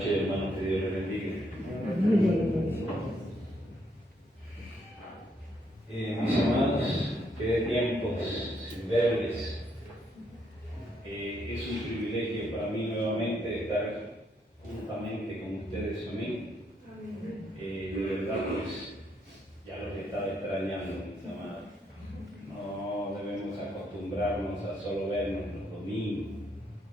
noches, hermanos, que Dios les bendiga. Mis hermanos, que de tiempos sin verles, es un privilegio para mí nuevamente estar juntamente con ustedes, amén. De verdad, pues, ya los estaba extrañando, mis amados. No debemos acostumbrarnos a solo vernos los domingos,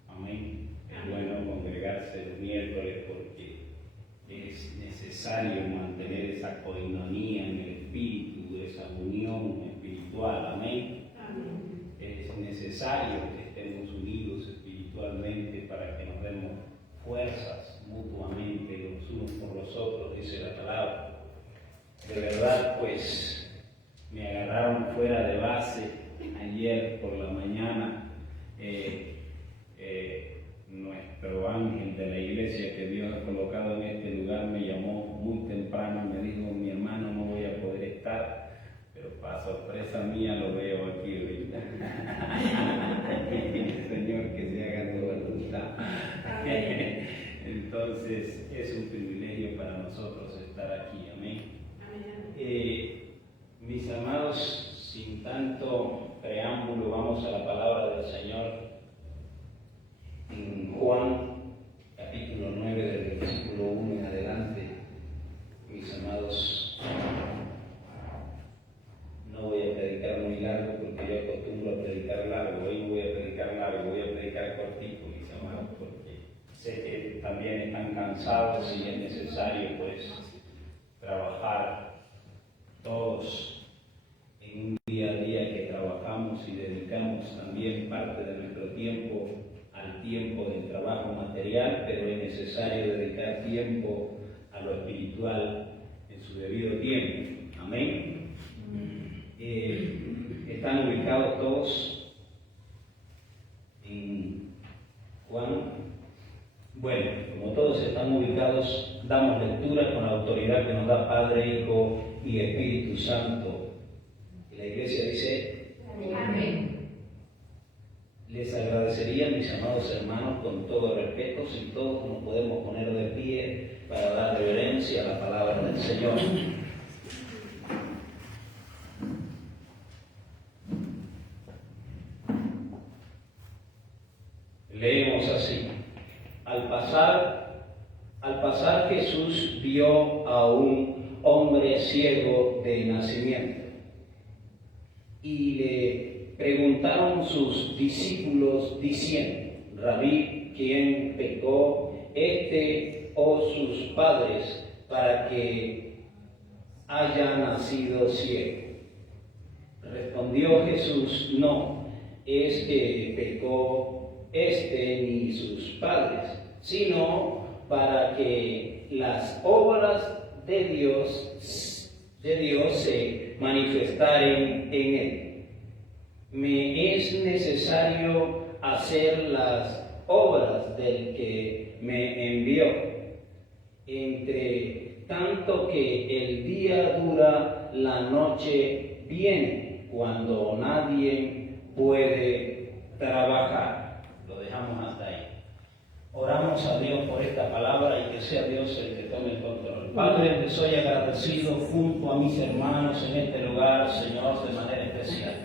amén. Es bueno congregarse los miércoles porque es necesario mantener esa coinonía en el espíritu, esa unión espiritual, amén. Es necesario que estemos unidos espiritualmente para que nos demos fuerzas mutuamente los unos por los otros, dice la palabra. De verdad, pues, me agarraron fuera de base ayer por la mañana. Nuestro ángel de la iglesia que Dios ha colocado en este lugar me llamó muy temprano y me dijo: mi hermano, no voy a poder estar, pero para sorpresa mía lo veo aquí ahorita. Señor, que se haga tu voluntad. Entonces es un privilegio para nosotros estar aquí, amén. Mis amados, sin tanto preámbulo, vamos a la palabra del Señor. En Juan, capítulo 9, del versículo 1 en adelante, mis amados, no voy a predicar muy largo porque yo acostumbro a predicar largo. Hoy no voy a predicar largo, voy a predicar cortito, mis amados, porque sé que también están cansados y es necesario, pues, trabajar todos en un día a día que trabajamos y dedicamos también parte de nuestro tiempo al tiempo del trabajo material, pero es necesario dedicar tiempo a lo espiritual en su debido tiempo. Amén. ¿Están ubicados todos en Juan? Bueno, como todos están ubicados, damos lectura con la autoridad que nos da Padre, Hijo y Espíritu Santo. Y la iglesia dice: amén. Les agradecería, mis amados hermanos, con todo respeto, si todos nos podemos poner de pie para dar reverencia a la palabra del Señor. Leemos así: Al pasar Jesús vio a un hombre ciego de nacimiento, y le preguntaron sus discípulos diciendo: Rabí, ¿quién pecó, este o sus padres, para que haya nacido ciego? Respondió Jesús: no es que pecó este ni sus padres, sino para que las obras de Dios se manifestaren en él. Me es necesario hacer las obras del que me envió, entre tanto que el día dura, la noche viene, cuando nadie puede trabajar. Lo dejamos hasta ahí. Oramos a Dios por esta palabra y que sea Dios el que tome el control. Padre, te soy agradecido junto a mis hermanos en este lugar, Señor, de manera especial.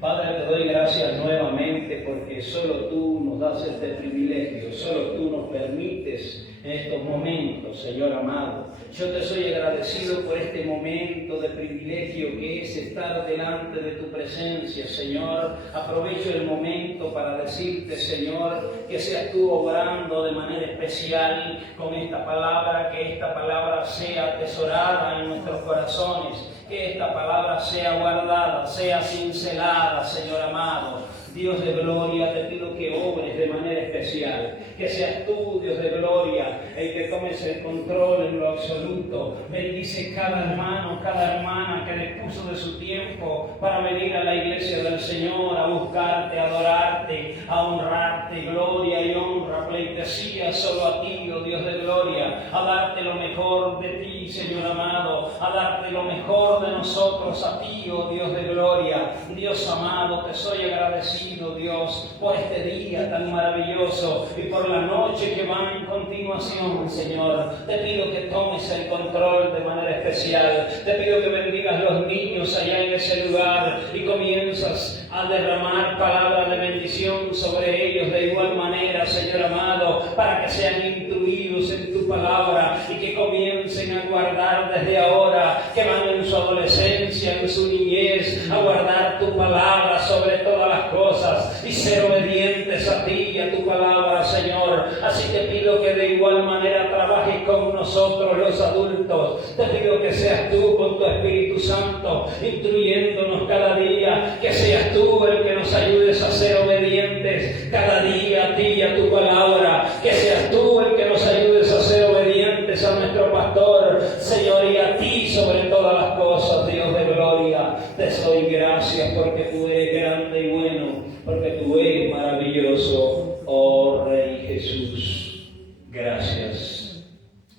Padre, te doy gracias nuevamente porque solo tú nos das este privilegio, solo tú nos permites en estos momentos, Señor amado. Yo te soy agradecido por este momento de privilegio que es estar delante de tu presencia, Señor. Aprovecho el momento para decirte, Señor, que seas tú obrando de manera especial con esta palabra, que esta palabra sea atesorada en nuestros corazones, que esta palabra sea guardada, sea cincelada, Señor amado. Dios de gloria, te pido que obres de manera especial, que seas tú, Dios de gloria, el que tomes el control en lo absoluto. Bendice cada hermano, cada hermana que dispuso de su tiempo para venir a la iglesia del Señor, a buscarte, a adorarte, a honrarte. Gloria y honra, pleitesía solo a ti, oh Dios de gloria, a darte lo mejor de ti, Señor amado, a darte lo mejor de nosotros, a ti, oh Dios de gloria. Dios amado, te soy agradecido, Dios, por este día tan maravilloso y por la noche que va en continuación, Señor. Te pido que tomes el control de manera especial. Te pido que bendigas los niños allá en ese lugar y comienzas a derramar palabras de bendición sobre ellos de igual manera, Señor amado, para que sean instruidos en tu palabra y que comiencen a guardar desde ahora, que van en su adolescencia, en su niñez, a guardar tu palabra sobre todas las cosas y ser obedientes a ti y a tu palabra, Señor. Así te pido que de igual manera trabajes con nosotros los adultos. Te pido que seas tú con tu Espíritu Santo instruyéndonos cada día, que seas tú el que nos ayudes a ser obedientes cada día a ti y a tu palabra, que seas tú el que nos ayudes a ser obedientes a nuestro pastor, Señor, y a ti sobre todas las cosas, Dios de gloria. Te doy gracias porque tú eres grande y bueno, porque tú eres maravilloso, oh Rey Jesús. Gracias.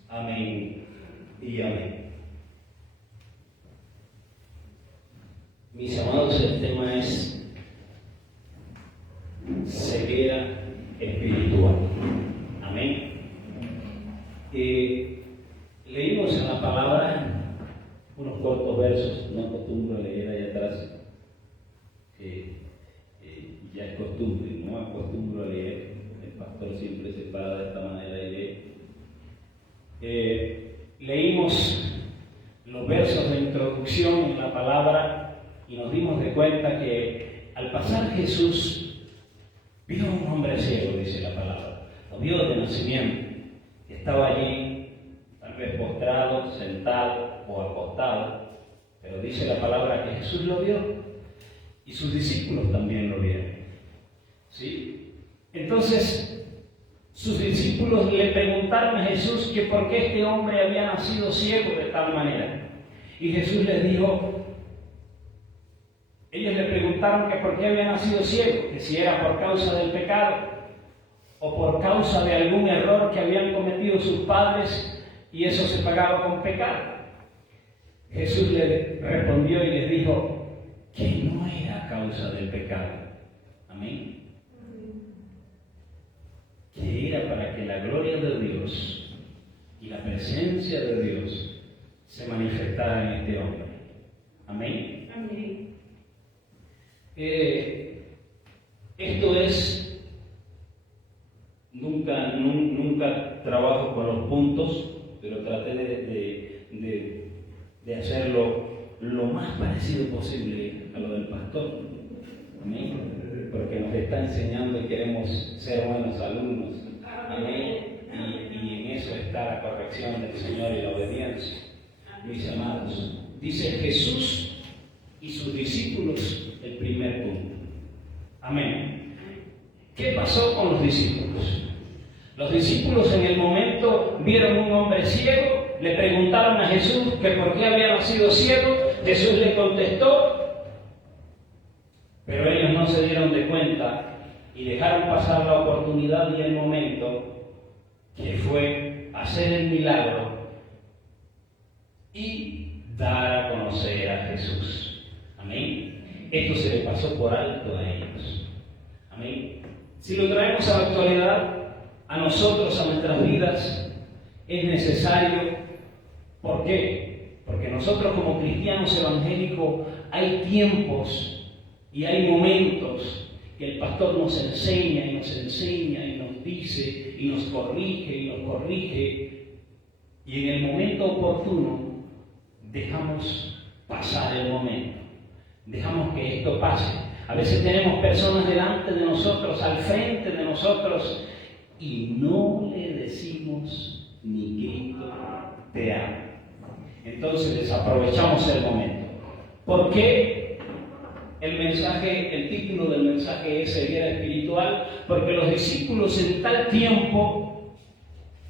Amén y amén. Mis amados, el tema es ceguera espiritual. Amén. Leímos en la palabra unos cortos versos, no acostumbro a leer allá atrás, ya es costumbre, no acostumbro a leer, el pastor siempre se para de esta manera y lee. Leímos los versos de introducción en la palabra y nos dimos de cuenta que al pasar Jesús vio a un hombre ciego, dice la palabra, lo vio de nacimiento, estaba allí, tal vez postrado, sentado o acostado, pero dice la palabra que Jesús lo vio y sus discípulos también lo vieron. ¿Sí? Entonces, sus discípulos le preguntaron a Jesús que por qué este hombre había nacido ciego de tal manera. Y Jesús les dijo, ellos le preguntaron que por qué había nacido ciego, que si era por causa del pecado o por causa de algún error que habían cometido sus padres y eso se pagaba con pecado. Jesús le respondió y les dijo que no era causa del pecado. Amén. Que era para que la gloria de Dios y la presencia de Dios se manifestara en este hombre. Amén. Amén. Esto es, nunca trabajo con los puntos, pero traté de hacerlo lo más parecido posible a lo del pastor. Amén. Porque nos está enseñando y queremos ser buenos alumnos. Amén. Y en eso está la corrección del Señor y la obediencia. Mis amados, dice Jesús y sus discípulos, el primer punto. Amén. ¿Qué pasó con los discípulos? Los discípulos en el momento vieron un hombre ciego, le preguntaron a Jesús que por qué había nacido ciego. Jesús le contestó, pero ellos no se dieron de cuenta y dejaron pasar la oportunidad y el momento que fue hacer el milagro y dar a conocer a Jesús. Amén. Esto se le pasó por alto a ellos. Amén. Si lo traemos a la actualidad, a nosotros, a nuestras vidas, es necesario. ¿Por qué? Porque nosotros como cristianos evangélicos hay tiempos y hay momentos que el pastor nos enseña y nos dice y nos corrige y en el momento oportuno dejamos pasar el momento, dejamos que esto pase. A veces tenemos personas delante de nosotros, al frente de nosotros y no le decimos ni grito te amo. Entonces desaprovechamos el momento. ¿Por qué el título del mensaje es ceguera espiritual? Porque los discípulos en tal tiempo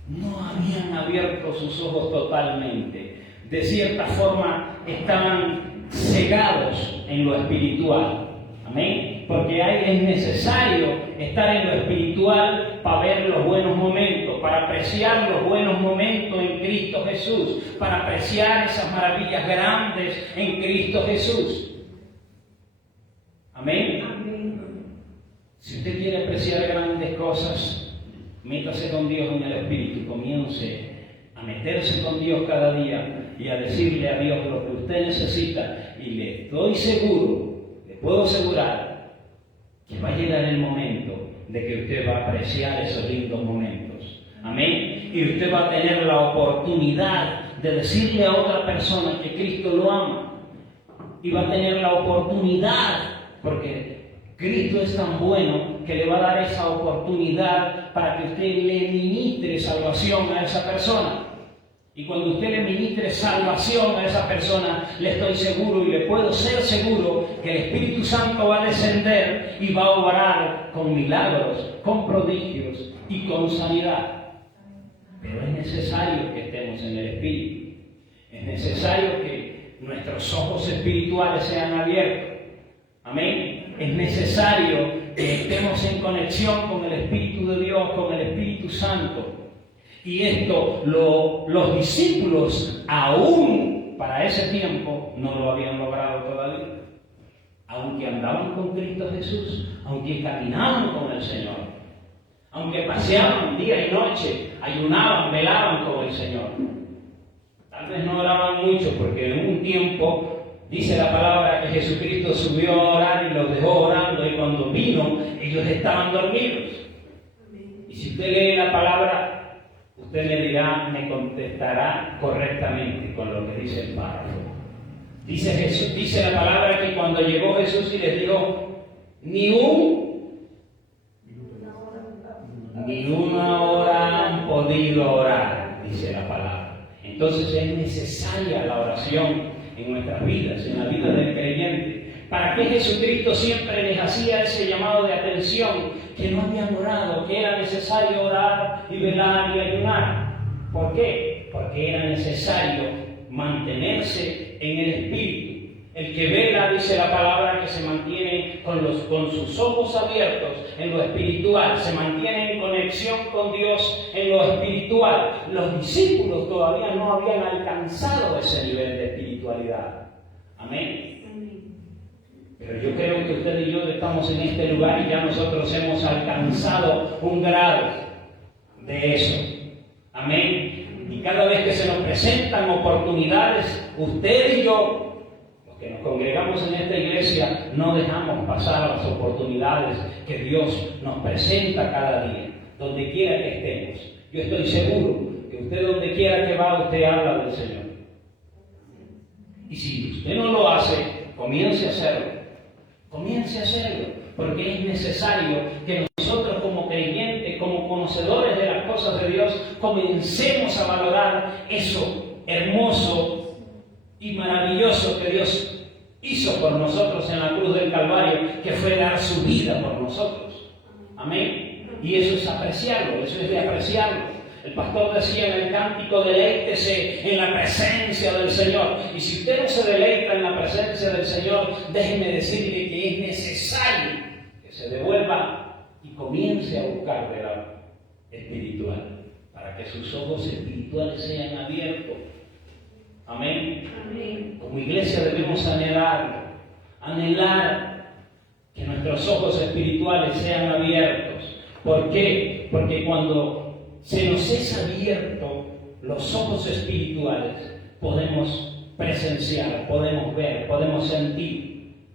no habían abierto sus ojos totalmente. De cierta forma estaban cegados en lo espiritual. Amén. Porque es necesario estar en lo espiritual para ver los buenos momentos, para apreciar los buenos momentos en Cristo Jesús, para apreciar esas maravillas grandes en Cristo Jesús. Amén. Si usted quiere apreciar grandes cosas, métase con Dios en el Espíritu, comience a meterse con Dios cada día y a decirle a Dios lo que usted necesita, y le estoy seguro, le puedo asegurar que va a llegar el momento de que usted va a apreciar esos lindos momentos. Amén. Y usted va a tener la oportunidad de decirle a otra persona que Cristo lo ama, y va a tener la oportunidad, porque Cristo es tan bueno que le va a dar esa oportunidad para que usted le ministre salvación a esa persona. Y cuando usted le ministre salvación a esa persona, le estoy seguro y le puedo ser seguro que el Espíritu Santo va a descender y va a obrar con milagros, con prodigios y con sanidad. Pero es necesario que estemos en el Espíritu. Es necesario que nuestros ojos espirituales sean abiertos. Amén. Es necesario que estemos en conexión con el Espíritu de Dios, con el Espíritu Santo. Y esto los discípulos, aún para ese tiempo, no lo habían logrado todavía. Aunque andaban con Cristo Jesús, aunque caminaban con el Señor, aunque paseaban día y noche, ayunaban, velaban con el Señor. Tal vez no oraban mucho, porque en un tiempo dice la palabra que Jesucristo subió a orar y los dejó orando, y cuando vino, ellos estaban dormidos. Y si usted lee la palabra, usted me dirá, me contestará correctamente con lo que dice el párrafo. Dice la palabra que cuando llegó Jesús y les dijo, ni una hora han podido orar, dice la palabra. Entonces es necesaria la oración en nuestras vidas, en la vida del creyente. ¿Para qué Jesucristo siempre les hacía ese llamado de atención? Que no habían orado, que era necesario orar y velar y ayunar. ¿Por qué? Porque era necesario mantenerse en el Espíritu. El que vela, dice la palabra, que se mantiene con sus ojos abiertos en lo espiritual, se mantiene en conexión con Dios en lo espiritual. Los discípulos todavía no habían alcanzado ese nivel de espiritualidad. Amén. Pero yo creo que usted y yo estamos en este lugar y ya nosotros hemos alcanzado un grado de eso. Amén. Y cada vez que se nos presentan oportunidades, usted y yo, que nos congregamos en esta iglesia, no dejamos pasar las oportunidades que Dios nos presenta cada día, donde quiera que estemos. Yo estoy seguro que usted, donde quiera que va, usted habla del Señor. Y si usted no lo hace, comience a hacerlo. Comience a hacerlo, porque es necesario que nosotros como creyentes, como conocedores de las cosas de Dios, comencemos a valorar eso hermoso y maravilloso que Dios hizo por nosotros en la cruz del Calvario, que fue dar su vida por nosotros. Amén. Y eso es apreciarlo, eso es de apreciarlo. El pastor decía en el cántico, deleítese en la presencia del Señor. Y si usted no se deleita en la presencia del Señor, déjeme decirle que es necesario que se devuelva y comience a buscar de la espiritual, para que sus ojos espirituales sean abiertos. Amén. Amén. Como iglesia debemos anhelar que nuestros ojos espirituales sean abiertos. ¿Por qué? Porque cuando se nos es abierto los ojos espirituales, podemos presenciar, podemos ver, podemos sentir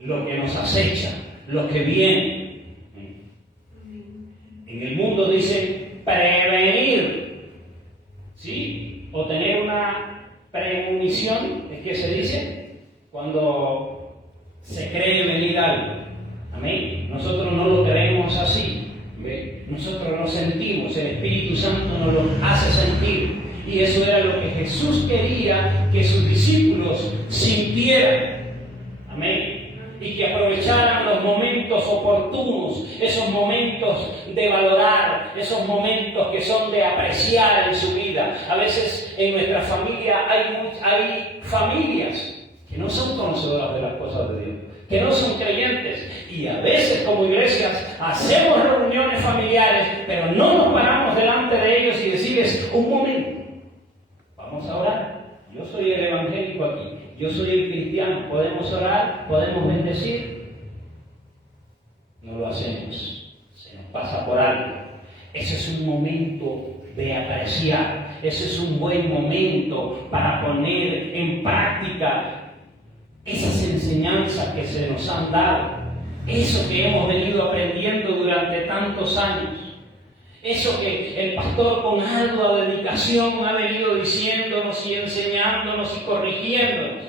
lo que nos acecha, lo que viene. En el mundo dicen prevenir, ¿sí? O tener una premonición, ¿es que se dice? Cuando se cree venir algo. Amén. Nosotros no lo creemos así. Nosotros lo sentimos, el Espíritu Santo nos lo hace sentir. Y eso era lo que Jesús quería que sus discípulos sintieran. Amén. Y que aprovecharan los momentos oportunos, esos momentos de valorar, esos momentos que son de apreciar en su vida. A veces en nuestra familia hay familias que no son conocedoras de las cosas de Dios. que no son creyentes. Y a veces como iglesias hacemos reuniones familiares, pero no nos paramos delante de ellos y decirles, un momento, vamos a orar. Yo soy el evangélico aquí, yo soy el cristiano, podemos orar, podemos bendecir. No lo hacemos, se nos pasa por alto. Ese es un momento de apreciar, ese es un buen momento para poner en práctica esas enseñanzas que se nos han dado, eso que hemos venido aprendiendo durante tantos años, eso que el pastor con ardua dedicación ha venido diciéndonos y enseñándonos y corrigiéndonos.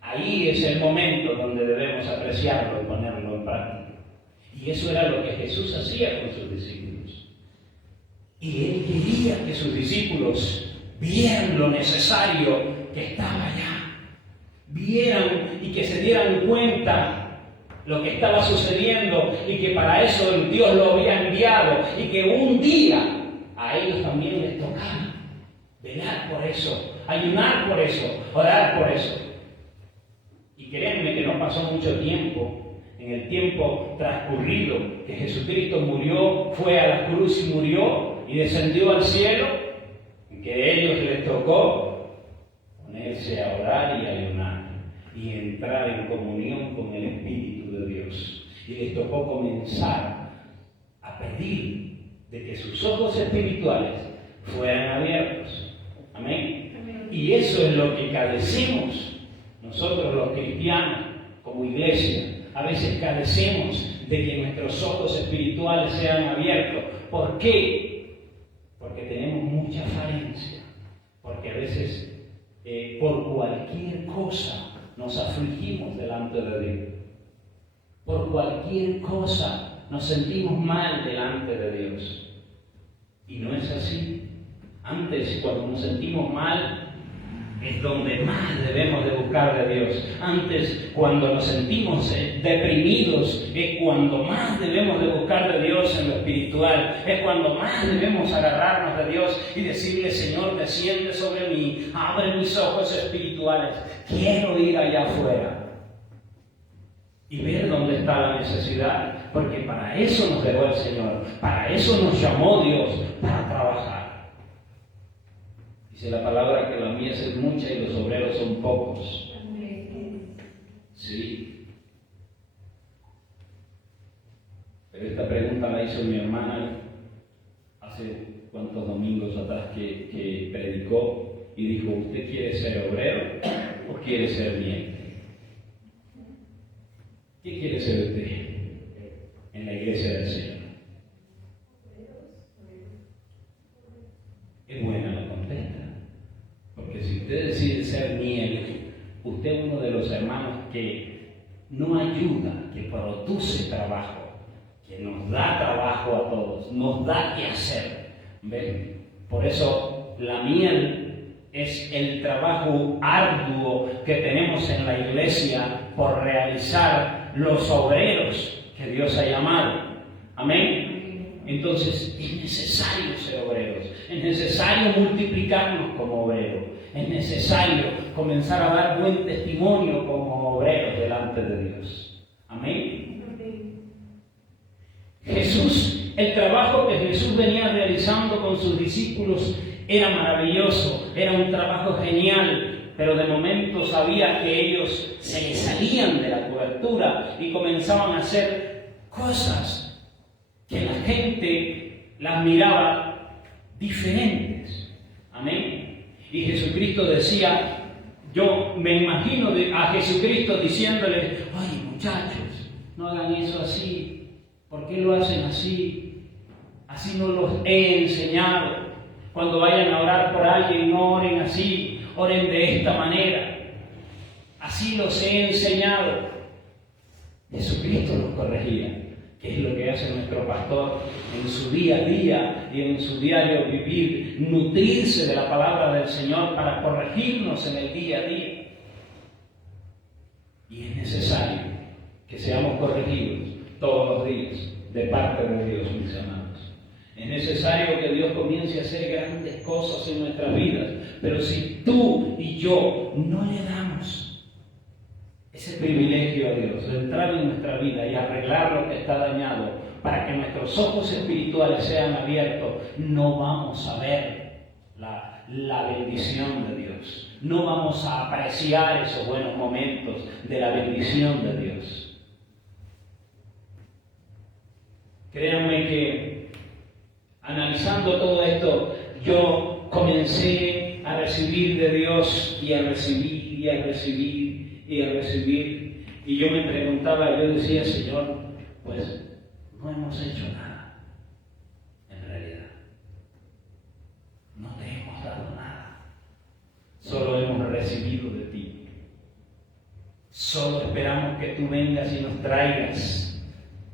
Ahí es el momento donde debemos apreciarlo y ponerlo en práctica. Y eso era lo que Jesús hacía con sus discípulos. Y Él quería que sus discípulos vieran lo necesario que estaba allá. Vieran y que se dieran cuenta lo que estaba sucediendo y que para eso Dios lo había enviado y que un día a ellos también les tocaba velar por eso, ayunar por eso, orar por eso. Y créanme que no pasó mucho tiempo, en el tiempo transcurrido que Jesucristo murió, fue a la cruz y murió y descendió al cielo, que a ellos les tocó ponerse a orar y ayunar y entrar en comunión con el Espíritu de Dios. Y les tocó comenzar a pedir de que sus ojos espirituales fueran abiertos. Amén. Y eso es lo que carecemos nosotros los cristianos como iglesia. A veces carecemos de que nuestros ojos espirituales sean abiertos. ¿Por qué? Porque tenemos mucha falencia. Porque a veces por cualquier cosa nos afligimos delante de Dios. Por cualquier cosa nos sentimos mal delante de Dios. Y no es así. Antes, cuando nos sentimos mal, es donde más debemos de buscar de Dios. Antes, cuando nos sentimos deprimidos, es cuando más debemos de buscar de Dios en lo espiritual. Es cuando más debemos agarrarnos de Dios y decirle, Señor, desciende sobre mí, abre mis ojos espirituales. Quiero ir allá afuera y ver dónde está la necesidad, porque para eso nos dejó el Señor, para eso nos llamó Dios, para trabajar. Dice la palabra que la mies es mucha y los obreros son pocos. Sí. Pero esta pregunta la hizo mi hermana hace cuantos domingos atrás que predicó y dijo, ¿usted quiere ser obrero o quiere ser miel? ¿Qué quiere ser usted en la iglesia del Señor? Es buena la contesta. Porque si usted decide ser miel, usted es uno de los hermanos que no ayuda, que produce trabajo, que nos da trabajo a todos, nos da que hacer. ¿Ven? Por eso la miel es el trabajo arduo que tenemos en la iglesia por realizar los obreros que Dios ha llamado. Amén. Entonces es necesario ser obreros, es necesario multiplicarnos como obreros, es necesario comenzar a dar buen testimonio como obreros delante de Dios. Amén. Jesús, el trabajo que Jesús venía realizando con sus discípulos era maravilloso, era un trabajo genial, pero de momento sabía que ellos se les salían de la cobertura y comenzaban a hacer cosas que la gente las miraba diferentes. Amén. Y Jesucristo decía, yo me imagino a Jesucristo diciéndole, ay muchachos, no hagan eso así. ¿Por qué lo hacen así? Así no los he enseñado. Cuando vayan a orar por alguien, no oren así, oren de esta manera. Así los he enseñado. Jesucristo los corregía, que es lo que hace nuestro pastor en su día a día y en su diario vivir, nutrirse de la palabra del Señor para corregirnos en el día a día. Y es necesario que seamos corregidos todos los días de parte de Dios, mis amados. Es necesario que Dios comience a hacer grandes cosas en nuestras vidas, pero si tú y yo no le damos ese privilegio a Dios de entrar en nuestra vida y arreglar lo que está dañado para que nuestros ojos espirituales sean abiertos, no vamos a ver la bendición de Dios. No vamos a apreciar esos buenos momentos de la bendición de Dios. Créanme que analizando todo esto, yo comencé a recibir de Dios y a recibir y a recibir y a recibir. Y yo me preguntaba, yo decía, Señor, pues no hemos hecho nada. En realidad, no te hemos dado nada. Solo hemos recibido de ti. Solo esperamos que tú vengas y nos traigas,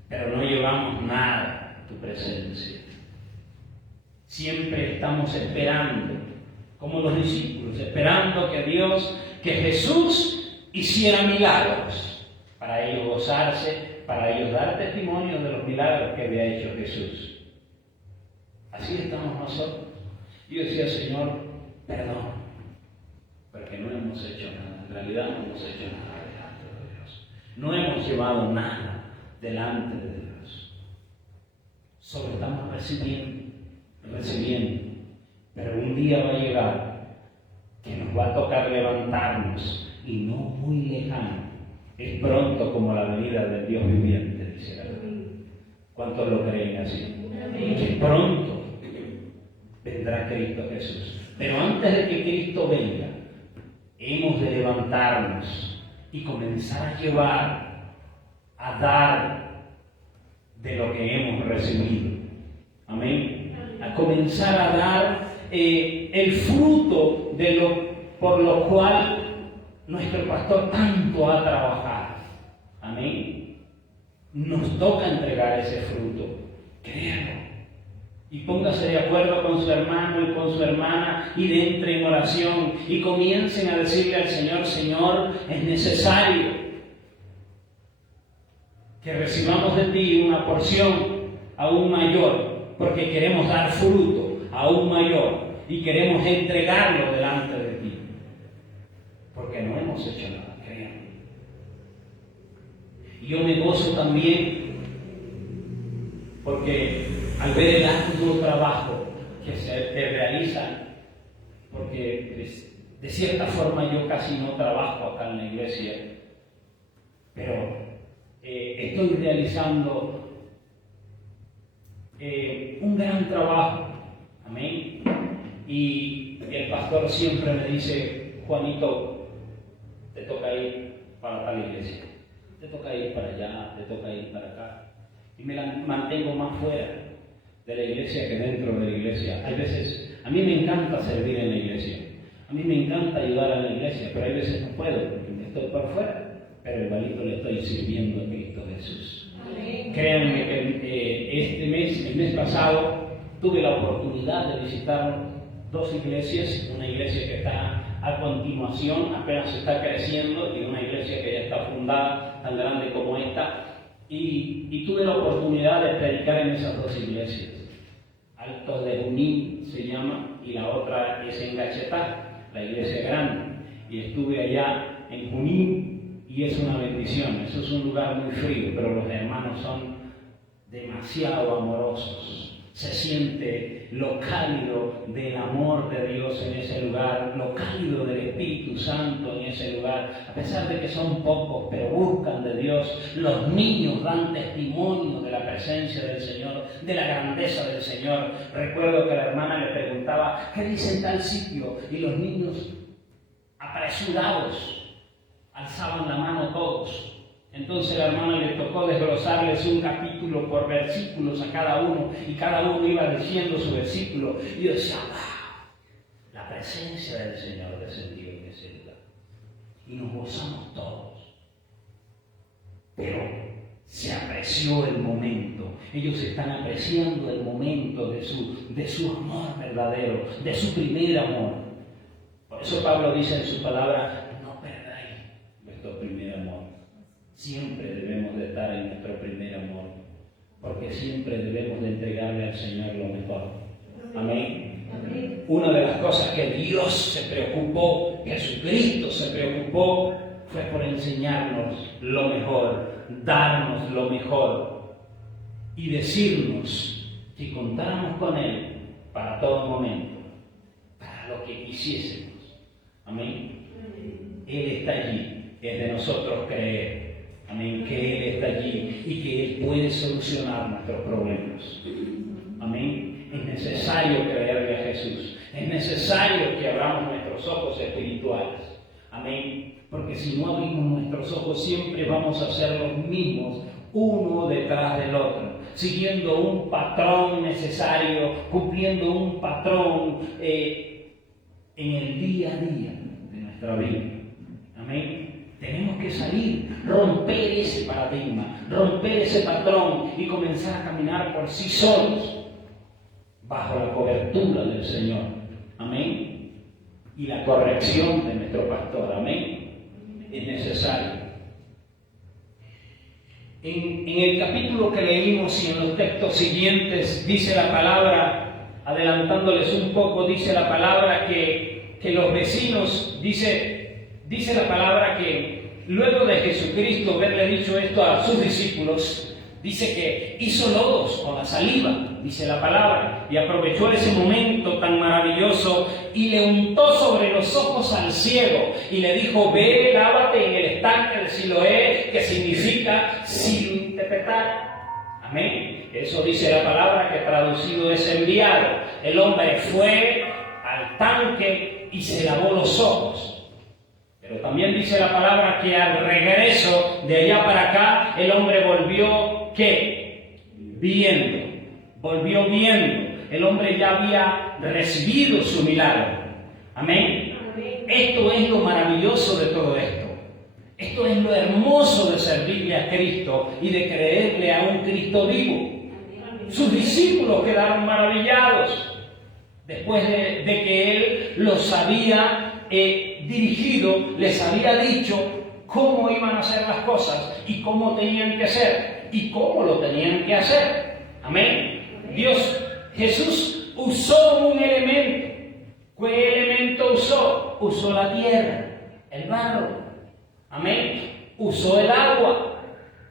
pero no llevamos nada a tu presencia. Siempre estamos esperando, como los discípulos, esperando que Dios, que Jesús hiciera milagros, para ellos gozarse, para ellos dar testimonio de los milagros que había hecho Jesús. Así estamos nosotros. Yo decía, Señor, perdón, porque no hemos hecho nada, en realidad no hemos hecho nada delante de Dios. No hemos llevado nada delante de Dios. Solo estamos recibiendo. Pero un día va a llegar que nos va a tocar levantarnos, y no muy lejano. Es pronto como la venida del Dios viviente, dice la Biblia. ¿Cuántos lo creen así? Que pronto vendrá Cristo Jesús. Pero antes de que Cristo venga, hemos de levantarnos y comenzar a llevar, a dar de lo que hemos recibido. Amén. A comenzar a dar el fruto de por lo cual nuestro pastor tanto ha trabajado. Amén. Nos toca entregar ese fruto. Créanlo. Y póngase de acuerdo con su hermano y con su hermana y entre en oración y comiencen a decirle al Señor, Señor, es necesario que recibamos de ti una porción aún mayor, porque queremos dar fruto aún mayor y queremos entregarlo delante de ti, porque no hemos hecho nada, créanme. Y yo me gozo también porque al ver el arduo trabajo que se realiza, porque de cierta forma yo casi no trabajo acá en la iglesia, pero estoy realizando un gran trabajo, amén. Y el pastor siempre me dice, Juanito, te toca ir para tal iglesia, te toca ir para allá, te toca ir para acá. Y me la mantengo más fuera de la iglesia que dentro de la iglesia. Hay veces, a mí me encanta servir en la iglesia, a mí me encanta ayudar a la iglesia, pero hay veces no puedo porque estoy por fuera, pero igualito le estoy sirviendo a Cristo Jesús. Amén. Créanme que el mes pasado, tuve la oportunidad de visitar dos iglesias, una iglesia que está a continuación, apenas está creciendo, y una iglesia que ya está fundada, tan grande como esta, y tuve la oportunidad de predicar en esas dos iglesias. Alto de Junín se llama, y la otra es en Gachetá, la iglesia grande, y estuve allá en Junín, y es una bendición. Eso es un lugar muy frío, pero los hermanos son demasiado amorosos. Se siente lo cálido del amor de Dios en ese lugar, lo cálido del Espíritu Santo en ese lugar, a pesar de que son pocos, pero buscan de Dios. Los niños dan testimonio de la presencia del Señor, de la grandeza del Señor. Recuerdo que la hermana le preguntaba, ¿qué dice en tal sitio? Y los niños, apresurados, alzaban la mano todos. Entonces la hermana le tocó desglosarles un capítulo por versículos a cada uno, y cada uno iba diciendo su versículo, y yo decía, ¡wow! La presencia del Señor descendió en ese lugar, y nos gozamos todos. Pero se apreció el momento, ellos están apreciando el momento de su amor verdadero, de su primer amor. Por eso Pablo dice en su palabra, no perdáis vuestro primer amor. Siempre debemos de estar en nuestro primer amor, porque siempre debemos de entregarle al Señor lo mejor. Amén. Amén. Una de las cosas que Dios se preocupó, Jesucristo se preocupó, fue por enseñarnos lo mejor, darnos lo mejor y decirnos que contáramos con Él para todo momento, para lo que quisiésemos. Amén. Él está allí, es de nosotros creer. Amén, que Él está allí y que Él puede solucionar nuestros problemas. Amén. Es necesario creerle a Jesús. Es necesario que abramos nuestros ojos espirituales. Amén. Porque si no abrimos nuestros ojos, siempre vamos a ser los mismos, uno detrás del otro, siguiendo un patrón necesario, cumpliendo un patrón en el día a día de nuestra vida. Amén. Tenemos que salir, romper ese paradigma, romper ese patrón y comenzar a caminar por sí solos, bajo la cobertura del Señor. Amén. Y la corrección de nuestro pastor. Amén. Es necesario. En el capítulo que leímos y en los textos siguientes dice la palabra, adelantándoles un poco, dice la palabra que los vecinos, dice la palabra que luego de Jesucristo haberle dicho esto a sus discípulos, dice que hizo lodos con la saliva, dice la palabra, y aprovechó ese momento tan maravilloso y le untó sobre los ojos al ciego y le dijo: ve, lávate en el estanque de Siloé, que significa sin interpretar. Amén. Eso dice la palabra, que traducido es enviado. El hombre fue al tanque y se lavó los ojos. Pero también dice la palabra que al regreso de allá para acá, el hombre volvió, ¿qué? Viendo. Volvió viendo. El hombre ya había recibido su milagro. Amén. Esto es lo maravilloso de todo esto. Esto es lo hermoso de servirle a Cristo y de creerle a un Cristo vivo. Sus discípulos quedaron maravillados después de que Él los había dirigido, les había dicho cómo iban a hacer las cosas y cómo tenían que ser y cómo lo tenían que hacer. Amén. Jesús usó un elemento. ¿Qué elemento usó? Usó la tierra, el barro. Amén. Usó el agua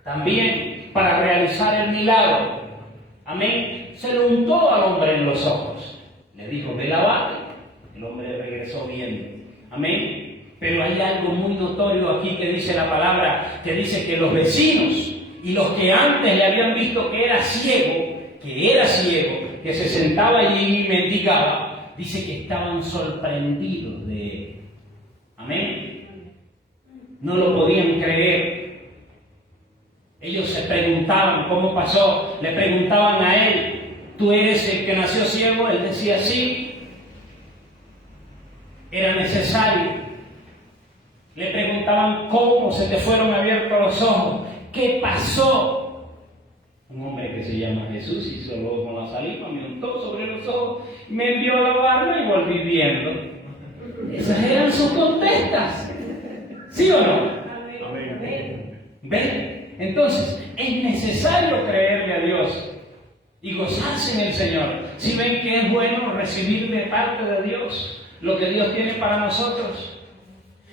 también para realizar el milagro. Amén. Se lo untó al hombre en los ojos. Le dijo: ve, lavate. El hombre regresó viendo. Amén. Pero hay algo muy notorio aquí que dice la palabra, que dice que los vecinos y los que antes le habían visto que era ciego, que se sentaba allí y mendigaba, dice que estaban sorprendidos de él. Amén. No lo podían creer. Ellos se preguntaban cómo pasó, le preguntaban a él: ¿tú eres el que nació ciego? Él decía: sí. Era necesario. Le preguntaban: ¿cómo se te fueron abiertos los ojos? ¿Qué pasó? Un hombre que se llama Jesús hizo lodo con la saliva, me untó sobre los ojos, me envió a lavarme y volví viendo. Esas eran sus contestas. ¿Sí o no? Amén. ¿Ven? Entonces, es necesario creerle a Dios y gozarse en el Señor. Si ven que es bueno recibir de parte de Dios lo que Dios tiene para nosotros.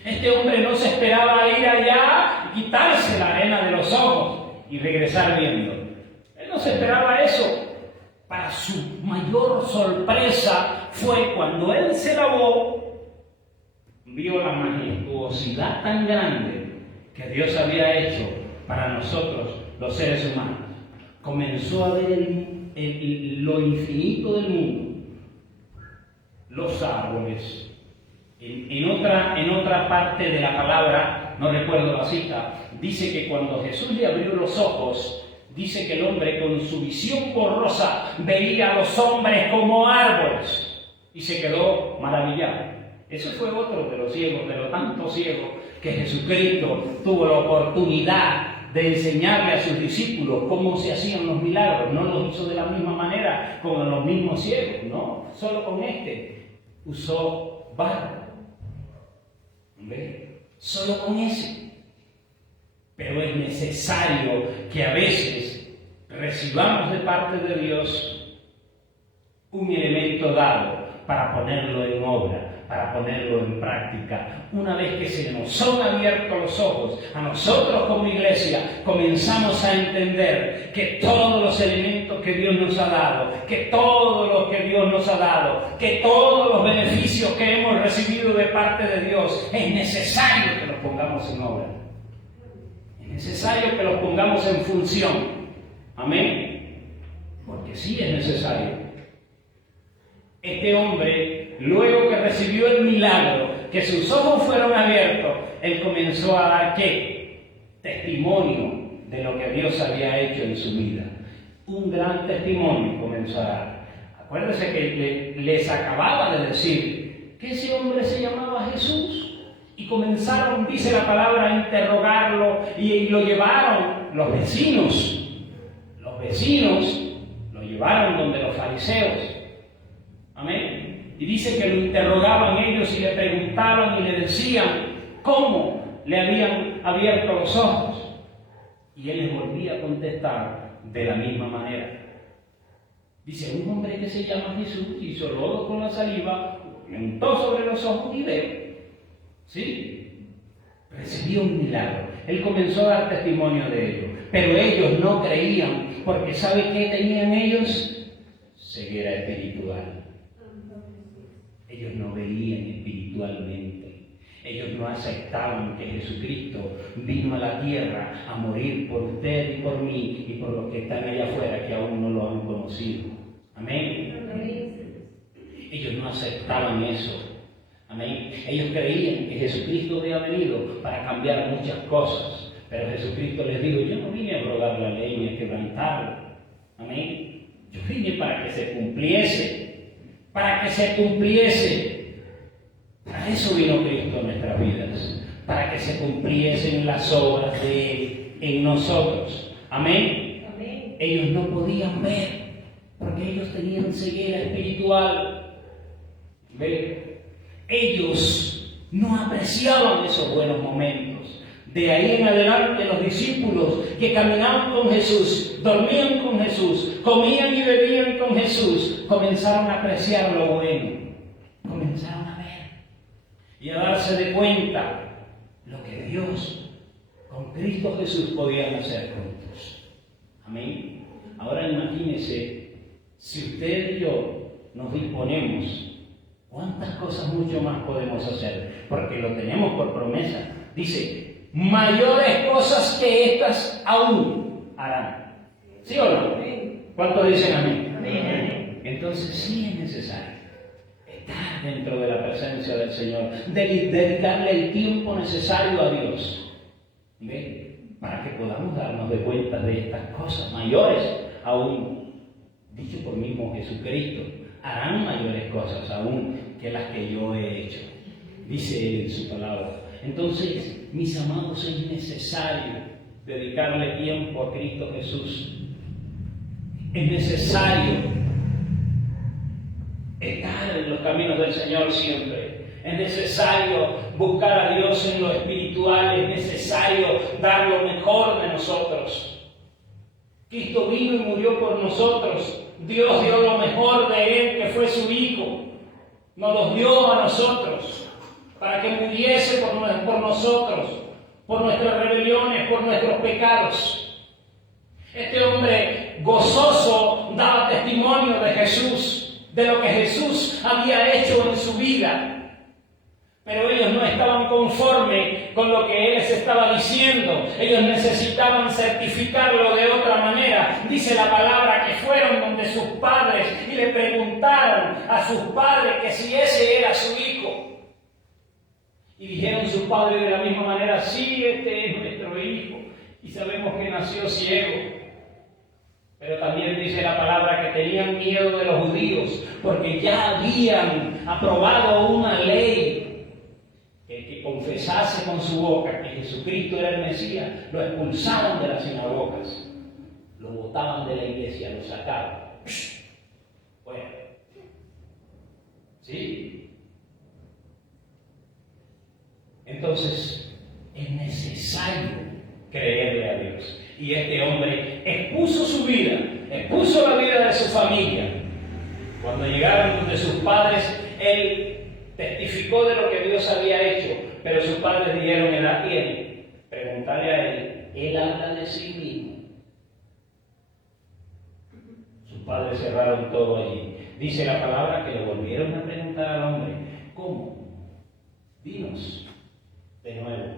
Este hombre no se esperaba ir allá y quitarse la arena de los ojos y regresar viendo. Él no se esperaba eso. Para su mayor sorpresa fue cuando él se lavó, vio la majestuosidad tan grande que Dios había hecho para nosotros, los seres humanos. Comenzó a ver lo infinito del mundo. Los árboles. En otra parte de la palabra, no recuerdo la cita, dice que cuando Jesús le abrió los ojos, dice que el hombre con su visión borrosa veía a los hombres como árboles y se quedó maravillado. Ese fue otro de los ciegos, de los tantos ciegos que Jesucristo tuvo la oportunidad de enseñarle a sus discípulos cómo se hacían los milagros. No los hizo de la misma manera con los mismos ciegos, no, solo con usó barro. ¿Ve? Solo con ese. Pero es necesario que a veces recibamos de parte de Dios un elemento dado para ponerlo en obra, para ponerlo en práctica. Una vez que se nos son abiertos los ojos, a nosotros como iglesia comenzamos a entender que todos los elementos que Dios nos ha dado, que todo lo que Dios nos ha dado, que todos los beneficios que hemos recibido de parte de Dios, es necesario que los pongamos en obra. Es necesario que los pongamos en función. Amén. Porque sí es necesario. Este hombre, luego que recibió el milagro, que sus ojos fueron abiertos, él comenzó a dar ¿qué? Testimonio de lo que Dios había hecho en su vida. Un gran testimonio comenzó a dar. Acuérdense que les acababa de decir que ese hombre se llamaba Jesús. Y comenzaron, dice la palabra, a interrogarlo y lo llevaron los vecinos. Los vecinos lo llevaron donde los fariseos. Amén. Y dice que lo interrogaban ellos y le preguntaban y le decían cómo le habían abierto los ojos. Y él les volvía a contestar de la misma manera. Dice, un hombre que se llama Jesús hizo lodo con la saliva, lo untó sobre los ojos y veo. ¿Sí? Recibió un milagro. Él comenzó a dar testimonio de ello. Pero ellos no creían, porque ¿sabe qué tenían ellos? Ceguera espiritual. Ellos no veían espiritualmente. Ellos no aceptaban que Jesucristo vino a la tierra a morir por usted y por mí y por los que están allá afuera que aún no lo han conocido. Amén. Ellos no aceptaban eso. Amén. Ellos creían que Jesucristo había venido para cambiar muchas cosas. Pero Jesucristo les dijo, yo no vine a abrogar la ley ni a quebrantarla. Amén. Yo vine para que se cumpliese. Para que se cumpliese. Para eso vino Cristo en nuestras vidas. Para que se cumpliesen las obras de Él en nosotros. Amén. Amén. Ellos no podían ver porque ellos tenían ceguera espiritual. ¿Ve? Ellos no apreciaban esos buenos momentos. De ahí en adelante los discípulos que caminaban con Jesús, dormían con Jesús, comían y bebían con Jesús, comenzaron a apreciar lo bueno, comenzaron a ver y a darse de cuenta lo que Dios con Cristo Jesús podían hacer juntos. Amén. Ahora imagínense, si usted y yo nos disponemos, ¿cuántas cosas mucho más podemos hacer? Porque lo tenemos por promesa. Dice, mayores cosas que estas aún harán. ¿Sí o no? ¿Cuántos dicen amén? Amén. Entonces sí es necesario estar dentro de la presencia del Señor, dedicarle el tiempo necesario a Dios. ¿Ve? Para que podamos darnos de cuenta de estas cosas mayores aún, dicho por mismo Jesucristo, harán mayores cosas aún que las que yo he hecho, dice Él en su palabra. Entonces, mis amados, es necesario dedicarle tiempo a Cristo Jesús. Es necesario estar en los caminos del Señor siempre. Es necesario buscar a Dios en lo espiritual. Es necesario dar lo mejor de nosotros. Cristo vino y murió por nosotros. Dios dio lo mejor de Él, que fue su Hijo. Nos los dio a nosotros para que muriese por nosotros, por nuestras rebeliones, por nuestros pecados. Este hombre gozoso daba testimonio de Jesús, de lo que Jesús había hecho en su vida. Pero ellos no estaban conformes con lo que Él les estaba diciendo. Ellos necesitaban certificarlo de otra manera. Dice la palabra que fueron donde sus padres y le preguntaron a sus padres que si ese era su hijo. Y dijeron sus padres de la misma manera, sí, este es nuestro hijo. Y sabemos que nació ciego. Pero también dice la palabra que tenían miedo de los judíos, porque ya habían aprobado una ley. El que confesase con su boca que Jesucristo era el Mesías, lo expulsaban de las sinagogas, lo botaban de la iglesia, lo sacaban. Bueno, ¿sí? Entonces, es necesario creerle a Dios. Y este hombre expuso su vida, expuso la vida de su familia. Cuando llegaron donde sus padres, él testificó de lo que Dios había hecho, pero sus padres dijeron: Él la tiene. Preguntarle a él habla de sí mismo. Sus padres cerraron todo allí. Dice la palabra que le volvieron a preguntar al hombre: ¿cómo? Dinos de nuevo.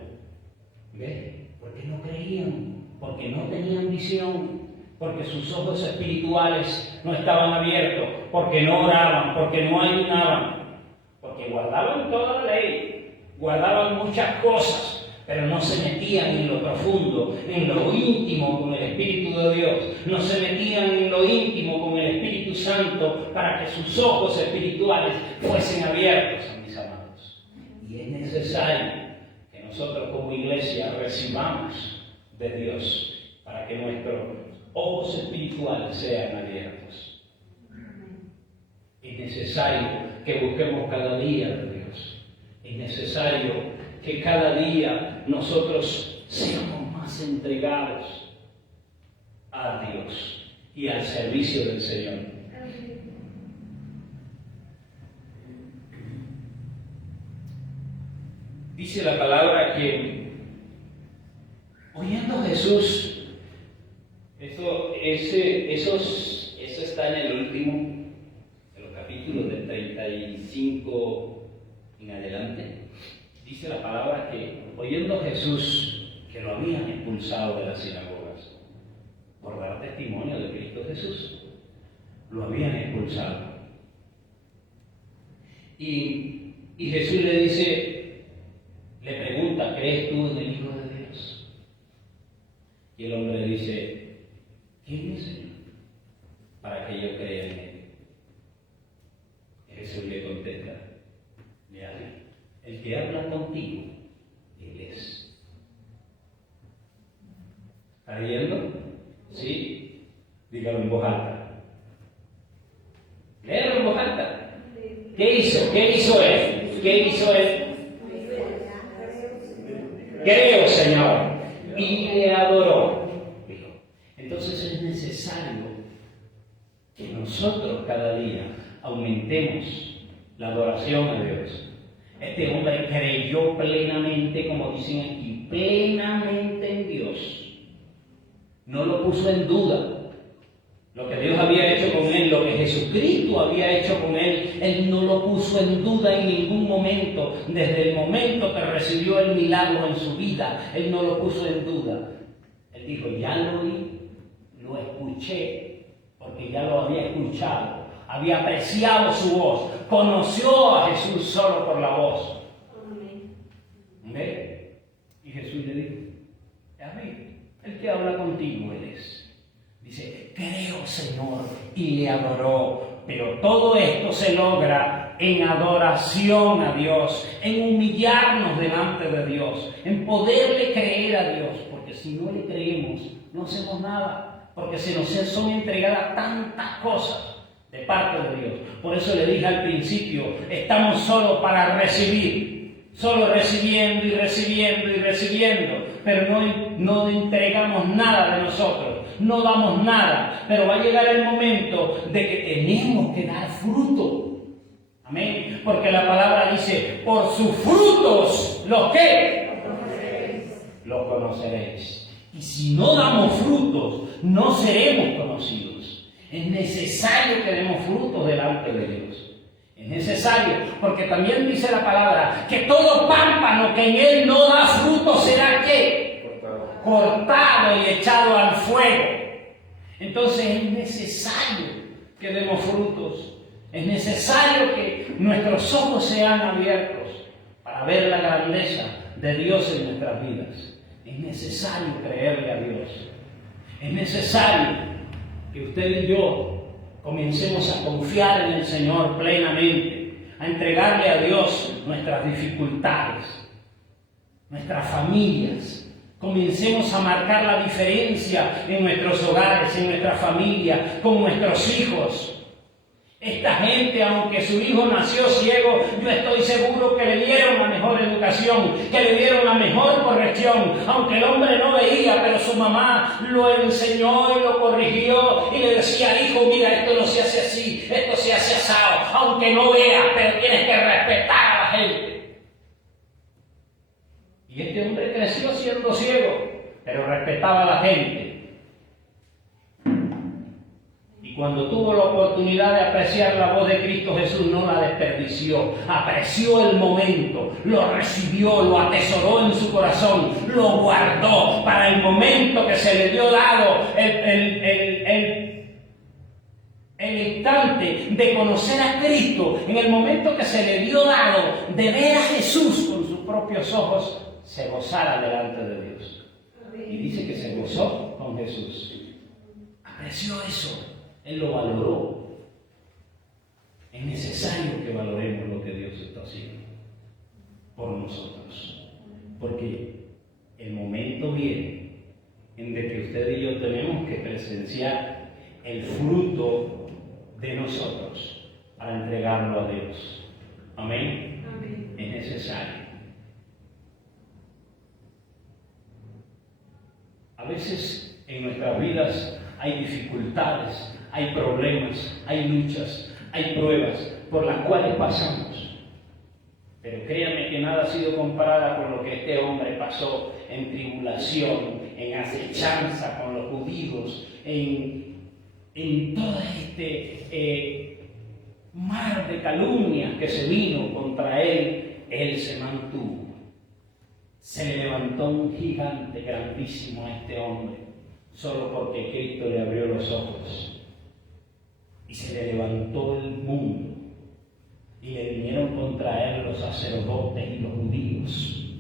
¿Ves? Porque no creían, porque no tenían visión, porque sus ojos espirituales no estaban abiertos, porque no oraban, porque no ayunaban, porque guardaban toda la ley, guardaban muchas cosas, pero no se metían en lo profundo, en lo íntimo con el Espíritu de Dios, no se metían en lo íntimo con el Espíritu Santo para que sus ojos espirituales fuesen abiertos, mis amados. Y es necesario que nosotros como iglesia recibamos de Dios para que nuestros ojos espirituales sean abiertos. Es necesario que busquemos cada día de Dios. Es necesario que cada día nosotros seamos más entregados a Dios y al servicio del Señor. Dice la palabra que oyendo Jesús, eso está en el último de los capítulos del 35 en adelante. Dice la palabra que oyendo Jesús que lo habían expulsado de las sinagogas por dar testimonio de Cristo Jesús, lo habían expulsado. Y Jesús le dice, le pregunta: ¿crees tú en el Hijo de Dios? Y el hombre le dice: ¿quién es Él para que yo crea en Él? Y Jesús le contesta: mira, el que habla contigo, Él es. ¿Está leyendo? ¿Sí? Dígalo en voz alta. Léalo en voz alta. ¿Qué hizo? ¿Qué hizo Él? ¿Qué hizo Él? Creo, Señor. Y le adoró. Entonces es necesario que nosotros cada día aumentemos la adoración a Dios. Este hombre creyó plenamente, como dicen aquí, plenamente en Dios. No lo puso en duda. Lo que Dios había hecho con él, lo que Jesucristo había hecho con él, él no lo puso en duda en ningún momento. Desde el momento que recibió el milagro en su vida, él no lo puso en duda. Él dijo: ya lo oí, lo escuché, porque ya lo había escuchado. Había apreciado su voz, conoció a Jesús solo por la voz. ¿Ve? Y Jesús le dijo: a mí, el que habla contigo eres. Dice: creo, Señor, y le adoró. Pero todo esto se logra en adoración a Dios, en humillarnos delante de Dios, en poderle creer a Dios, porque si no le creemos, no hacemos nada, porque se nos son entregadas tantas cosas de parte de Dios. Por eso le dije al principio, estamos solo para recibir, solo recibiendo y recibiendo y recibiendo, pero no entregamos nada de nosotros, no damos nada, pero va a llegar el momento de que tenemos que dar fruto. Amén. Porque la palabra dice: por sus frutos, ¿los qué? Los conoceréis. Y si no damos frutos, no seremos conocidos. Es necesario que demos frutos delante de Dios. Es necesario, porque también dice la palabra que todo pámpano que en él no da fruto será ¿qué? Cortado y echado al fuego. Entonces es necesario que demos frutos. Es necesario que nuestros ojos sean abiertos para ver la grandeza de Dios en nuestras vidas. Es necesario creerle a Dios. Es necesario que usted y yo comencemos a confiar en el Señor plenamente, a entregarle a Dios nuestras dificultades, nuestras familias. Comencemos a marcar la diferencia en nuestros hogares, en nuestra familia, con nuestros hijos. Esta gente, aunque su hijo nació ciego, yo estoy seguro que le dieron la mejor educación, que le dieron la mejor corrección. Aunque el hombre no veía, pero su mamá lo enseñó y lo corrigió y le decía: hijo, mira, esto no se hace así, esto se hace asado. Aunque no veas, pero tienes que respetar Y este hombre creció siendo ciego, pero respetaba a la gente. Y cuando tuvo la oportunidad de apreciar la voz de Cristo Jesús, no la desperdició. Apreció el momento, lo recibió, lo atesoró en su corazón, lo guardó para el momento que se le dio dado, el instante de conocer a Cristo, en el momento que se le dio dado de ver a Jesús con sus propios ojos, se gozara delante de Dios. Y dice que se gozó con Jesús. Apreció eso. Él lo valoró. Es necesario que valoremos lo que Dios está haciendo por nosotros. Porque el momento viene en el que usted y yo tenemos que presenciar el fruto de nosotros para entregarlo a Dios. Amén. Amén. Es necesario. A veces en nuestras vidas hay dificultades, hay problemas, hay luchas, hay pruebas por las cuales pasamos. Pero créanme que nada ha sido comparada con lo que este hombre pasó en tribulación, en acechanza con los judíos, en todo este mar de calumnias que se vino contra él. Él se mantuvo. Se le levantó un gigante grandísimo a este hombre, solo porque Cristo le abrió los ojos. Y se le levantó el mundo. Y le vinieron contra él los sacerdotes y los judíos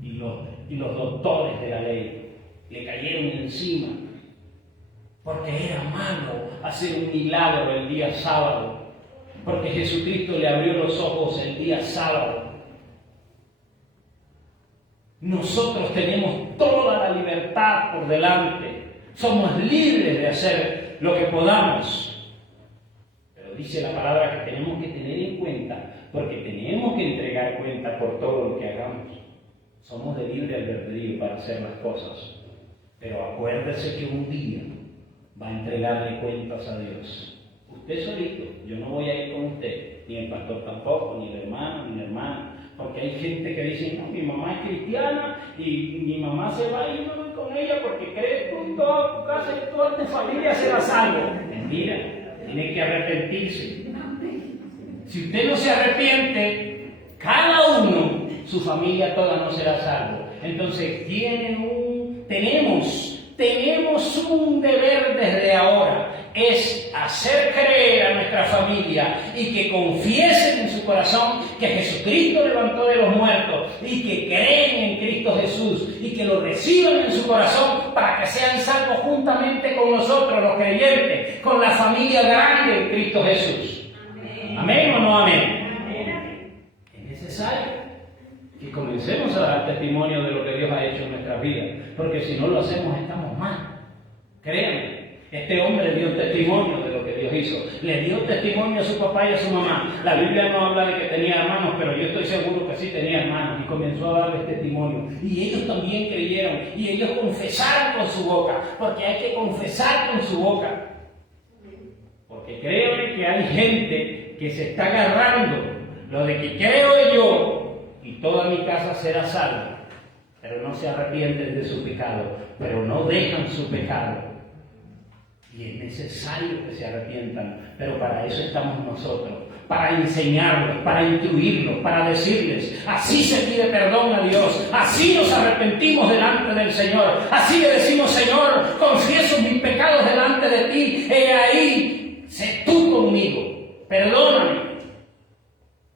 y los doctores de la ley. Le cayeron encima porque era malo hacer un milagro el día sábado, porque Jesucristo le abrió los ojos el día sábado. Nosotros tenemos toda la libertad por delante, somos libres de hacer lo que podamos. Pero dice la palabra que tenemos que tener en cuenta, porque tenemos que entregar cuenta por todo lo que hagamos. Somos de libre albedrío para hacer las cosas, pero acuérdese que un día va a entregarle cuentas a Dios. Usted solito, yo no voy a ir con usted, ni el pastor tampoco, ni el hermano, ni la hermana. Porque hay gente que dice, no, mi mamá es cristiana y mi mamá se va y yo no voy con ella porque crees tú en toda tu casa y toda tu familia será salvo. Mentira, tiene que arrepentirse. Si usted no se arrepiente, cada uno, su familia toda no será salvo. Entonces tenemos un deber desde ahora. Es hacer creer a nuestra familia y que confiesen en su corazón que Jesucristo levantó de los muertos y que creen en Cristo Jesús y que lo reciban en su corazón para que sean salvos juntamente con nosotros, los creyentes, con la familia grande en Cristo Jesús. Amén. ¿Amén o no amén? Amén. Es necesario que comencemos a dar testimonio de lo que Dios ha hecho en nuestras vidas, porque si no lo hacemos estamos mal. Créanme. Este hombre dio testimonio de lo que Dios hizo. Le dio testimonio a su papá y a su mamá. La Biblia no habla de que tenía hermanos, pero yo estoy seguro que sí tenía hermanos. Y comenzó a darles testimonio. Y ellos también creyeron. Y ellos confesaron con su boca. Porque hay que confesar con su boca. Porque créanme que hay gente que se está agarrando lo de que creo yo y toda mi casa será salva. Pero no se arrepienten de su pecado. Pero no dejan su pecado. Y es necesario que se arrepientan, pero para eso estamos nosotros, para enseñarlos, para instruirlos, para decirles, así se pide perdón a Dios, así nos arrepentimos delante del Señor, así le decimos, Señor, confieso mis pecados delante de ti, he ahí, sé tú conmigo, perdóname.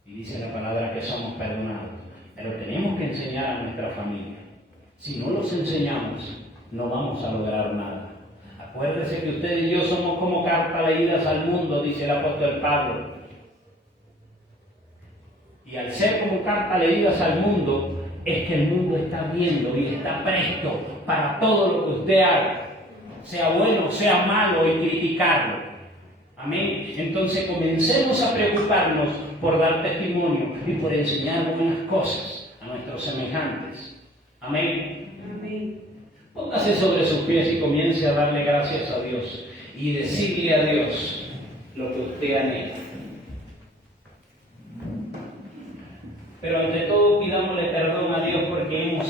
Y dice la palabra que somos perdonados, pero tenemos que enseñar a nuestra familia. Si no los enseñamos, no vamos a lograr nada. Acuérdese que usted y yo somos como cartas leídas al mundo, dice el apóstol Pablo. Y al ser como cartas leídas al mundo, es que el mundo está viendo y está presto para todo lo que usted haga, sea bueno, sea malo, y criticarlo. Amén. Entonces comencemos a preocuparnos por dar testimonio y por enseñar buenas cosas a nuestros semejantes. Amén. Amén. Póngase sobre sus pies y comience a darle gracias a Dios y decirle a Dios lo que usted anhela. Pero ante todo pidámosle perdón a Dios porque hemos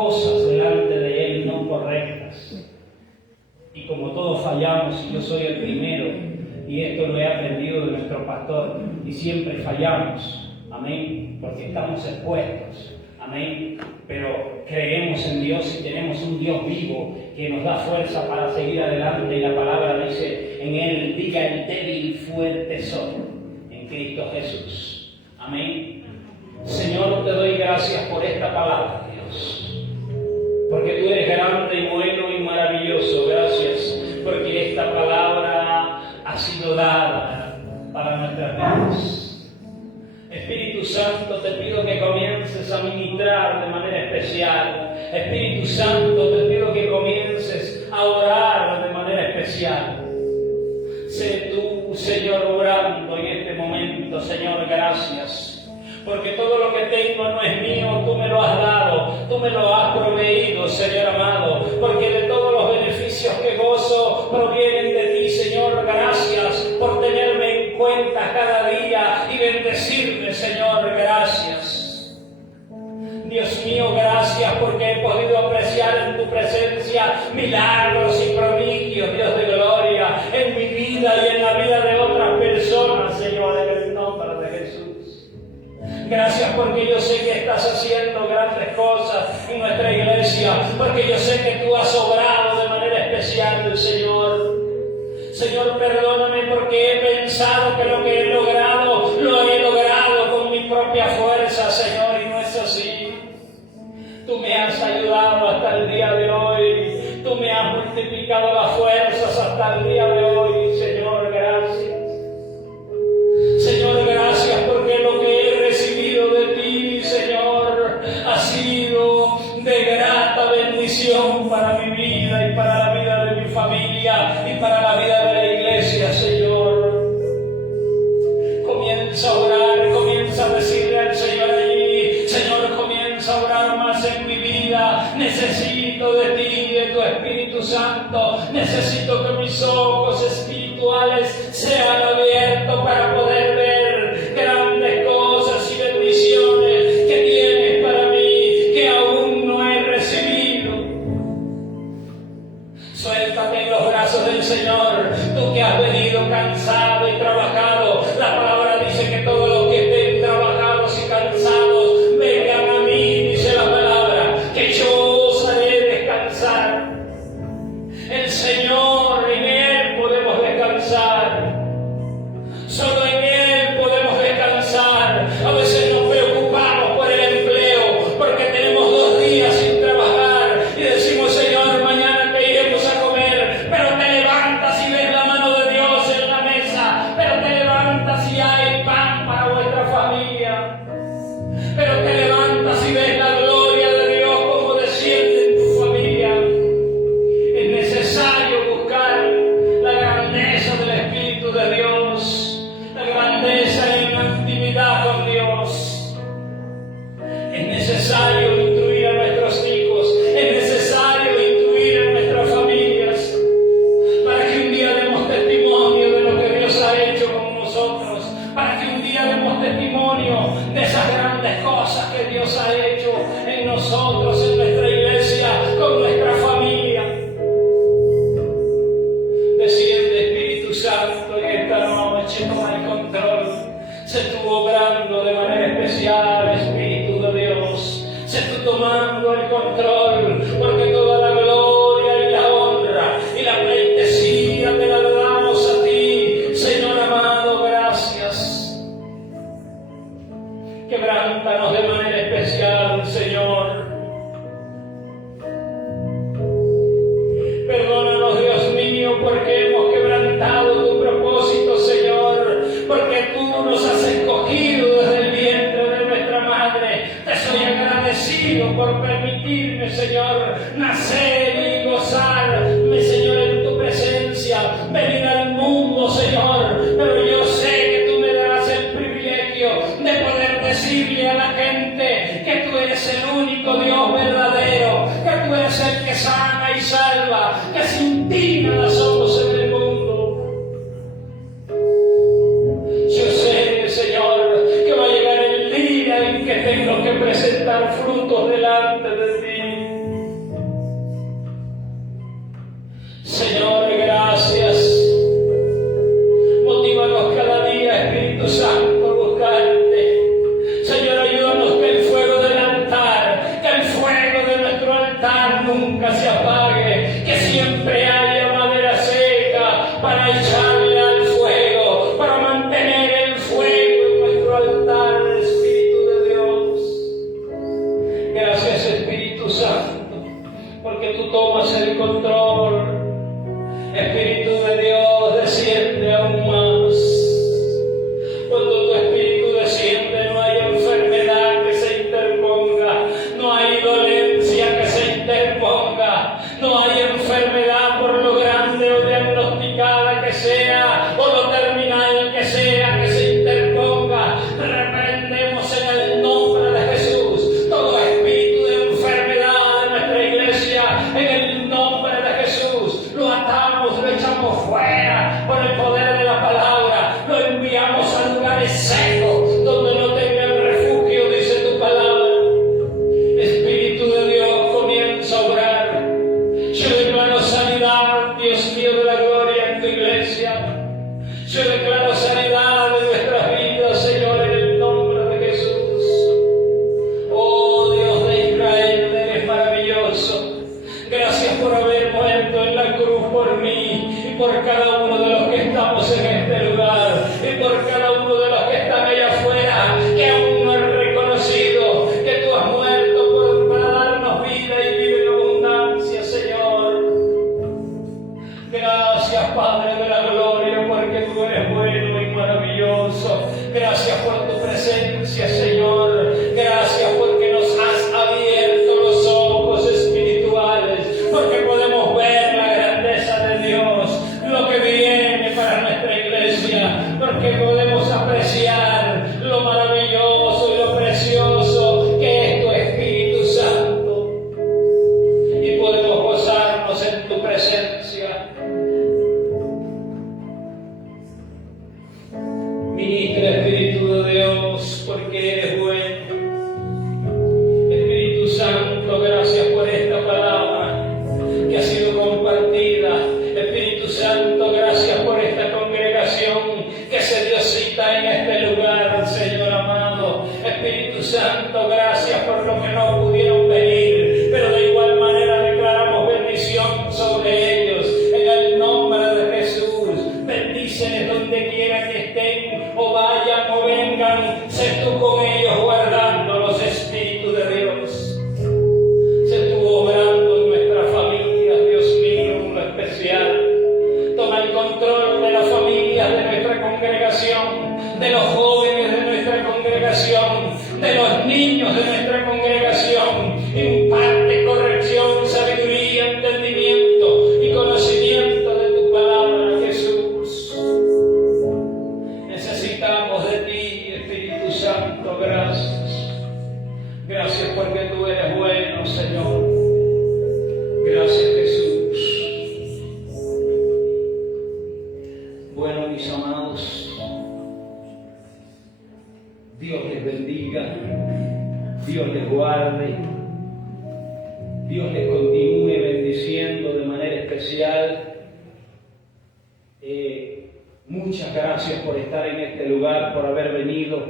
cosas delante de Él no correctas. Y como todos fallamos, y yo soy el primero, y esto lo he aprendido de nuestro pastor, y siempre fallamos, amén, porque estamos expuestos, amén, pero creemos en Dios y tenemos un Dios vivo que nos da fuerza para seguir adelante, y la palabra dice, en Él diga el débil y fuerte soy, en Cristo Jesús, amén. Señor, te doy gracias por esta palabra, Dios, porque tú eres grande y bueno y maravilloso. Gracias porque esta palabra ha sido dada para nuestras vidas. Espíritu Santo, te pido que comiences a ministrar de manera especial. Espíritu Santo, te pido que comiences a orar de manera especial. Sé tú, Señor, orando en este momento. Señor, gracias. Porque todo lo que tengo no es mío, tú me lo has dado, tú me lo has proveído, Señor amado, porque de todos los beneficios que gozo provienen de ti, Señor. Gracias por tenerme en cuenta cada día y bendecirme, Señor. Gracias. Dios mío, gracias porque he podido apreciar en tu presencia milagros y prodigios, Dios de gloria, en mi vida y en la vida de otras personas, Señor, en el nombre de Jesús. Gracias porque yo sé que estás haciendo grandes cosas en nuestra iglesia, porque yo sé que tú has obrado de manera especial, Señor. Señor, perdóname porque he pensado que lo que he logrado, lo he logrado con mi propia fuerza, Señor, y no es así. Tú me has ayudado hasta el día de hoy, tú me has multiplicado las fuerzas hasta el día de hoy, Señor, gracias. Señor, gracias porque lo que he recibido de ti, Señor, ha sido de grata bendición para mi vida y para la vida de mi familia y para la vida de la iglesia, Señor. Comienza a orar, comienza a decirle al Señor allí, Señor, comienza a orar más en mi vida. Necesito de ti, de tu Espíritu Santo. Necesito que mis ojos espirituales sean abiertos para poder ver grandes cosas y bendiciones que tienes para mí, que aún no he recibido. Suéltate en los brazos del Señor, tú que has venido cansado y trabajado. La palabra dice que todos los que estén trabajados y cansados vengan a mí, dice la palabra, que yo os haré descansar. El Señor, en Él podemos descansar. Solo en Él podemos descansar. A veces nos preocupamos por el empleo, porque tenemos 2 días sin trabajar y decimos, Señor, mañana que iremos a comer, pero te levantas y ves la mano de Dios en la mesa, pero te levantas y hay pan para vuestra familia, pero te levantas y ves la gloria de Dios como desciende en tu familia. Es necesario buscar la grandeza del Espíritu de Dios, la grandeza en la intimidad con Dios. Es necesario instruir a nuestros hijos, es necesario instruir a nuestras familias, para que un día demos testimonio de lo que Dios ha hecho con nosotros, para que un día demos testimonio de esas grandes cosas que Dios ha hecho en nosotros, en nuestra iglesia, con nuestra familia. Desciende, Espíritu Santo, en esta noche, toma el control. Sé tú obrando de manera especial, Espíritu de Dios. Sé tú tomando el control, porque toda la gloria y la honra y la pleitesía te la damos a ti, Señor amado, gracias. Quebrántanos de manera especial, Señor. Perdónanos, Dios mío, porque hemos quebrantado tu propósito, Señor, porque tú nos has escogido desde el vientre de nuestra madre. Te soy agradecido por permitirme, Señor, nacer y gozarme, Señor, en tu presencia, venir al mundo, Señor, pero yo sé que tú me darás el privilegio de poder decirle a la gente que tú eres el único Dios verdadero, que tú eres el que sana y salva, que sin ti nada somos en el mundo. Yo sé, Señor, que va a llegar el día en que tengo que presentar frutos delante de ti. Señor, gracias. Motívanos cada día, Espíritu Santo, a buscarte. Señor, ayúdanos que el fuego del altar, que el fuego de nuestro altar nunca se apague, que siempre haya madera seca para echarle al fuego, para mantener el fuego en nuestro altar, Espíritu de Dios. Gracias, Espíritu Santo, porque tú tomas el control. Espíritu de Dios, desciende aún más. Cuando tu Espíritu desciende, no hay enfermedad que se interponga, no hay dolencia que se interponga, no hay enfermedad por lo grande o diagnosticada que sea, o lo terminal que sea, que se interponga. Reprendemos en el nombre de Jesús todo espíritu de enfermedad de nuestra iglesia, en el nombre de Jesús. Lo atamos, lo echamos fuera por el poder de la palabra, lo enviamos a lugares secos donde no tengan refugio, dice tu palabra. Espíritu de Dios, comienza a obrar. Yo declaro sanidad, Dios mío de la gloria, en tu iglesia. Yo declaro sanidad en nuestras vidas, Señor, en el nombre de Jesús. Oh Dios de Israel, eres maravilloso. Gracias por haber muerto en la cruz por mí y por cada uno de los que estamos en este lugar y por cada uno de los que están allá afuera, que aún no han reconocido que tú has muerto para darnos vida y vida en abundancia, Señor. Gracias, Padre de la gloria, porque tú eres bueno y maravilloso. Gracias por tu presencia, Señor. Gracias porque nos has abierto los ojos espirituales, porque podemos ver la grandeza de Dios, lo que viene para nuestra iglesia, porque podemos apreciar lo maravilloso y lo precioso que es tu Espíritu Santo, y podemos gozarnos en tu presencia. Ministra, Espíritu de Dios, porque eres bueno. Espíritu Santo, gracias por esta palabra que ha sido compartida. Espíritu Santo, gracias por esta congregación que se dio cita en este lugar, Señor amado. Espíritu Santo, gracias por lo que no pudieron venir, pero de igual manera declaramos bendición sobre ellos. En el nombre de Jesús, bendíceles donde quiera que estén, o vayan o vengan. Sé tú con ellos guardándolos, Espíritu de Dios. Sé tú obrando en nuestras familias, Dios mío, en lo especial. Toma el control de las familias de nuestra congregación, de los jóvenes de nuestra congregación, de los niños de nuestra congregación. Imparte corrección, sabiduría, entendimiento y conocimiento de tu palabra, Jesús. Necesitamos de ti, Espíritu Santo, gracias. Gracias porque tú eres bueno, Señor. Gracias, Jesús. Bueno, mis amados, Dios les bendiga, Dios les guarde, Dios les continúe bendiciendo de manera especial. Muchas gracias por estar en este lugar, por haber venido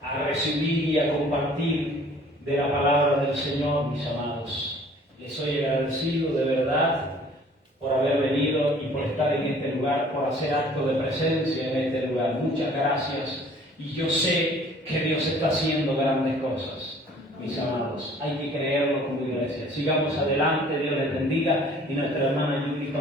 a recibir y a compartir de la palabra del Señor, mis amados. Les soy agradecido de verdad por haber venido y por estar en este lugar, por hacer acto de presencia en este lugar. Muchas gracias. Y yo sé que Dios está haciendo grandes cosas, mis amados. Hay que creerlo como iglesia. Sigamos adelante, Dios les bendiga, y nuestra hermana Yuri